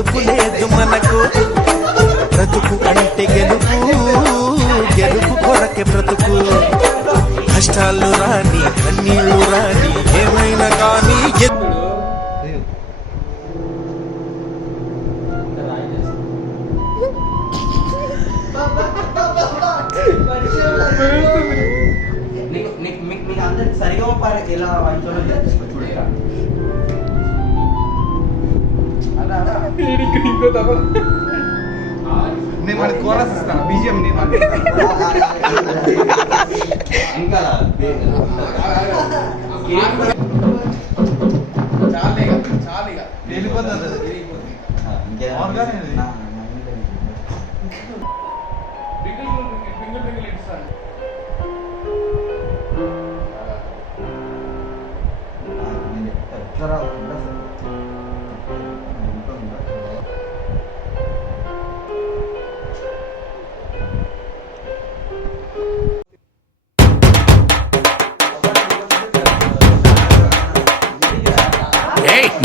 గెలుపు లేదు మనకు. బ్రతుకు అంటే గెలుపు, గెలుపు కొరకే బ్రతుకు. కష్టాలు రాని కన్నీళ్లు రాని ఏమైనా కానీ సరిగా ఎలా ఇంకో తప్ప నేను మన కోరస్ ఇస్తాను బీజిఎం ఇంకా చాలు వెళ్ళిపోతుంది.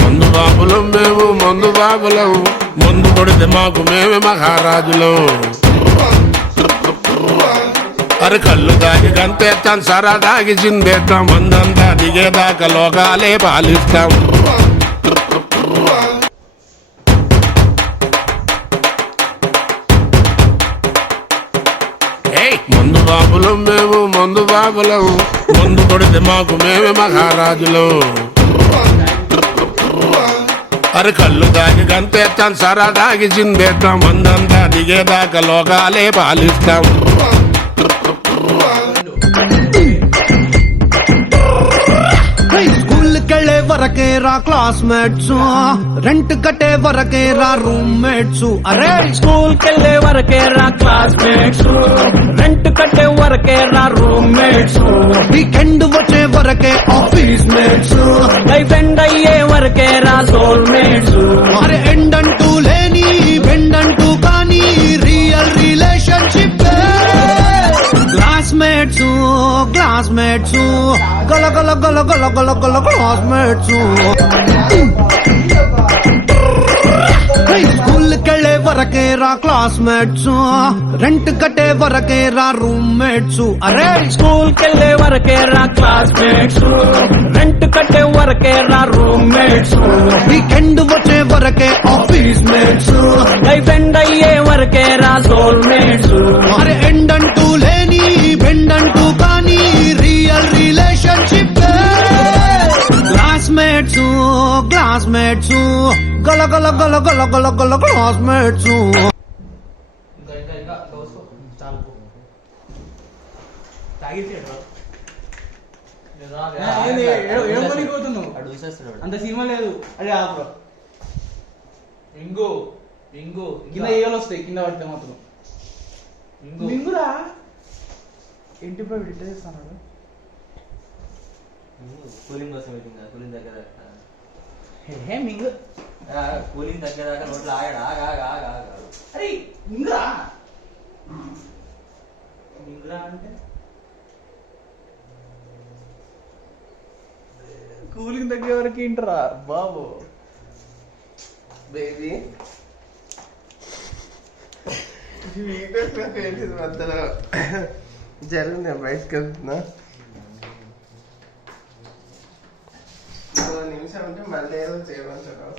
మందు బాబులం మేము, మందు బాబులం, మందు కొడితే మాకు మేమే మహారాజులం. అరే కళ్ళు దాగి గంతేస్తాం, సరా దాగి చిందేస్తాం, మందంతా దిగేదాకా లోకాలే పాలిస్తాం. మందు బాబులం మేము, మందు బాబులం, మందు కొడితే మాకు మేమే మహారాజులం. అరే కళ్ళు దాగి గంతేస్తాం, సరా దాగి చిందేస్తాం, మందంతా దిగేదాకా లోకాలే పాలిస్తాం. స్కూల్ కెళ్ళే వరకే రా క్లాస్మేట్స్, రెంట్ కట్టే వరకే రా రూమ్మేట్స్. అరే స్కూల్ కెళ్ళే వరకే రా క్లాస్మేట్స్, రెంట్ కట్టే వరకే రా రూమ్మేట్స్. వీకెండ్ వచ్చే వరకే ఆఫీస్ మేట్స్, లైఫ్ ఎండ్ అయ్యే వరకే రా సోల్మేట్స్. అరే ఎండ్ అంటూ లేని బెండ్ అంటూ కానీ రియల్ రిలేషన్షిప్. క్లాస్మేట్స్ క్లాస్మేట్స్ గల గల గల గల గల గల క్లాస్మేట్స్. స్కూల్ కెళ్ళే వరకే రా క్లాస్మేట్స్, రెంట్ కట్టే వరకే రా రూమ్మేట్స్. అరే స్కూల్ కెళ్ళే వరకే రా క్లాస్మేట్స్, రెంట్ కట్టే వరకే రా రూమ్మేట్స్. వీకెండ్ వచ్చే వరకే ఆఫీస్ మేట్స్, లైఫ్ ఎండ్ అయ్యే వరకే రా సోల్మేట్స్. అరే ఎండ్ అంటూ లేని బెండ్ అంటూ కానీ రియల్ రిలేషన్షిప్. క్లాస్మేట్స్ క్లాస్మేట్స్ గల గల గల గల గల గల క్లాస్మేట్స్. అంత సినిమా లేదు. అదే ఆపురా ఇంగు ఇంగు కింద ఏలు వస్తాయి, కింద పడితే మాత్రం మింగురా. ఇంటి పై విడిట చేస్తాను కూలింగ్ కోసం పెట్టిందా? కూలింగ్ దగ్గర మింగు కూలింగ్ దగ్గరదాకా నోట్లో ఆగాడు. అరే మింగురా మింగురా అంటే కూలింగ్ తగ్గే వరకు ఏంటరా బాబు. బేబీ మధ్యలో జరిగింది, బయటకు వెళ్తున్నా. ఇంకో నిమిషం ఉంటే మళ్ళీ ఏదో చేయమంటారు.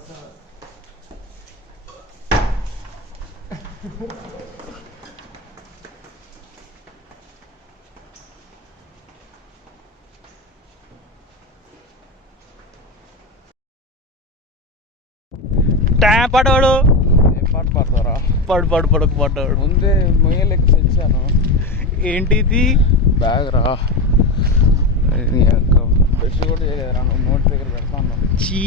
పాటవాడు ఏ పాట పాడతారా? పడు పడు పడుకు పాటవాడు. ముందే మొయ్యలెక్క తెచ్చాను. ఏంటిది? బ్యాగ్ రా. బ్రష్ కూడా చేయలేదురా, నువ్వు నోటి దగ్గర పెడతాను. చీ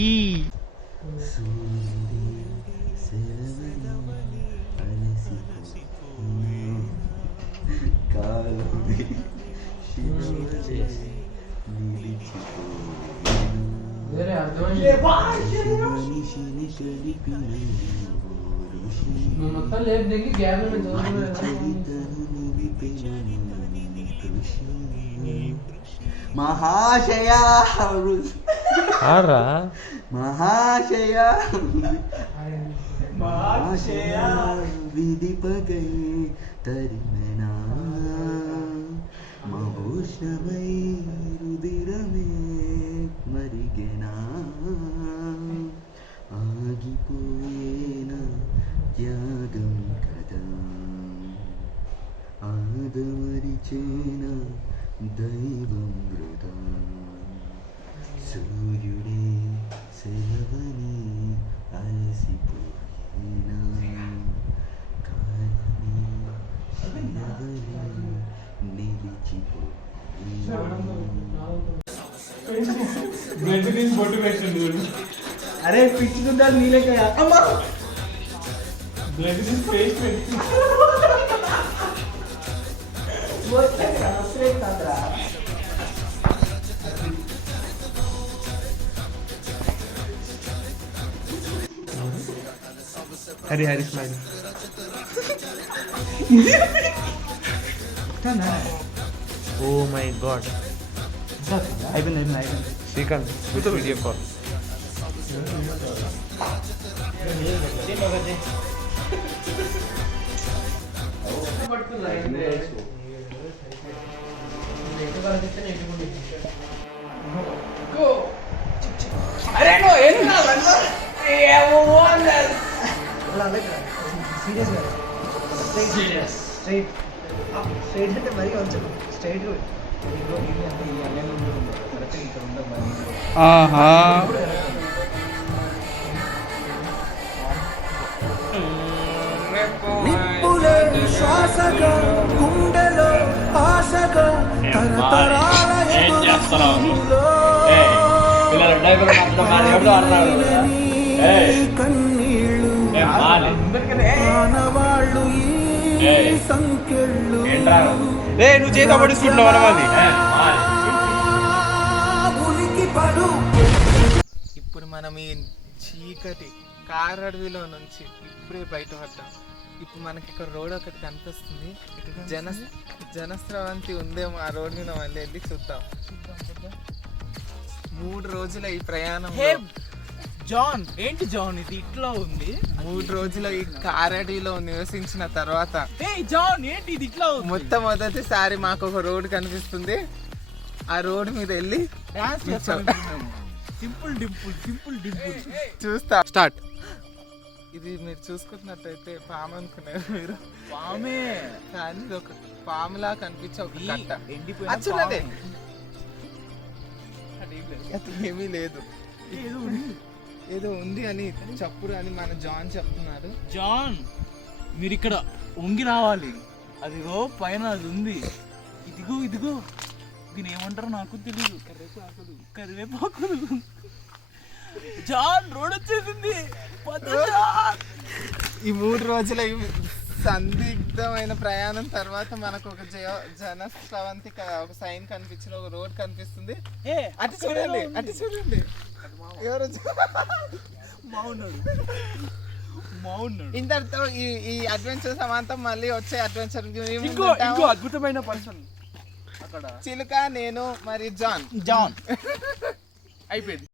మొత్తం లేదు దిగి గ్యాప్ మహాశయ మహాశయ విధి పగై తరిమెనా మహోష్ణమై రుదిరమే మరిగెనా ఆగిపోయేన త్యాగం కదా ఆదమరిచేన దైవం వృధా సూర్యుడే సెలవని అలసిపోయినా కాలమే శిలవని నిలిచిపోయినా అరే పిచ్చి దుద్దాలు నీలేక అమ్మా బ్లడ్ తీసి పేస్ట్ పెట్టి Hari Hari smile oh my god అయిపోయింది శ్రీకాంత్ విత్ వీడియో కాల్ అరే నువ్వు ఏం స్ట్రైట్ అంటే మరీ కొంచెం స్ట్రైట్ నిప్పులే శ్వాసగా గుండెలో ఆశగా తరతరాల ఎదురులో కన్నీళ్ళు ఆనవాళ్ళు ఈ సంఖ్యళ్ళు నువ్వు చేత పడుకుంటున్నావు అనవాలి ఉనికి పడు. ఇప్పుడు మనం ఈ చీకటి కార్ అడవిలో నుంచి ఇప్పుడే బయట పడ్డాం. ఇప్పుడు మనకి ఇక్కడ రోడ్ ఒకటి కనిపిస్తుంది. జనస్రవంతి ఉందేమో ఆ రోడ్ మీద మళ్ళీ వెళ్ళి చూద్దాం. 3 రోజుల ఈ ప్రయాణం. జాన్ ఏంటి జాన్ ఇది ఇట్లా ఉంది? 3 రోజుల ఈ కార్ అడవిలో నివసించిన తర్వాత జాన్ ఏంటి ఇది ఇట్లా ఉంది? మొట్టమొదటిసారి మాకు ఒక రోడ్ కనిపిస్తుంది. ఆ రోడ్ మీద వెళ్ళి సింపుల్ డింపుల్ చూస్తా. స్టార్ట్. ఇది మీరు చూసుకున్నట్టయితే పాము అనుకున్నారు మీరు. పామే కానీ ఇది ఒక పాములా కనిపించే ఒక కట్ట. ఎండిపోయిన అచ్చున్నదే అది ఏమీ లేదు. ఏదో ఉంది అని చప్పుడు అని మన జాన్ చెప్తున్నారు. జాన్ మీరు ఇక్కడ ఉంగి రావాలి. అదిగో పైన అది ఉంది. ఇదిగో దీని ఏమంటారో నాకు తెలియదు. కరివేపాకులు జాన్ రోడ్ వచ్చేసింది. ఈ 3 రోజుల సందిగ్ధమైన ప్రయాణం తర్వాత మనకు ఒక జనస్రవంతి ఒక సైన్ కనిపించిన ఒక రోడ్ కనిపిస్తుంది. అటు చూడండి ఎవరు ఇంతటితో ఈ అడ్వెంచర్ సమాంతం మళ్ళీ వచ్చే అడ్వెంచర్ ఇంకో అద్భుతమైన పర్సన్ అక్కడ చిలుక, నేను మరియు జాన్ అయిపోయింది.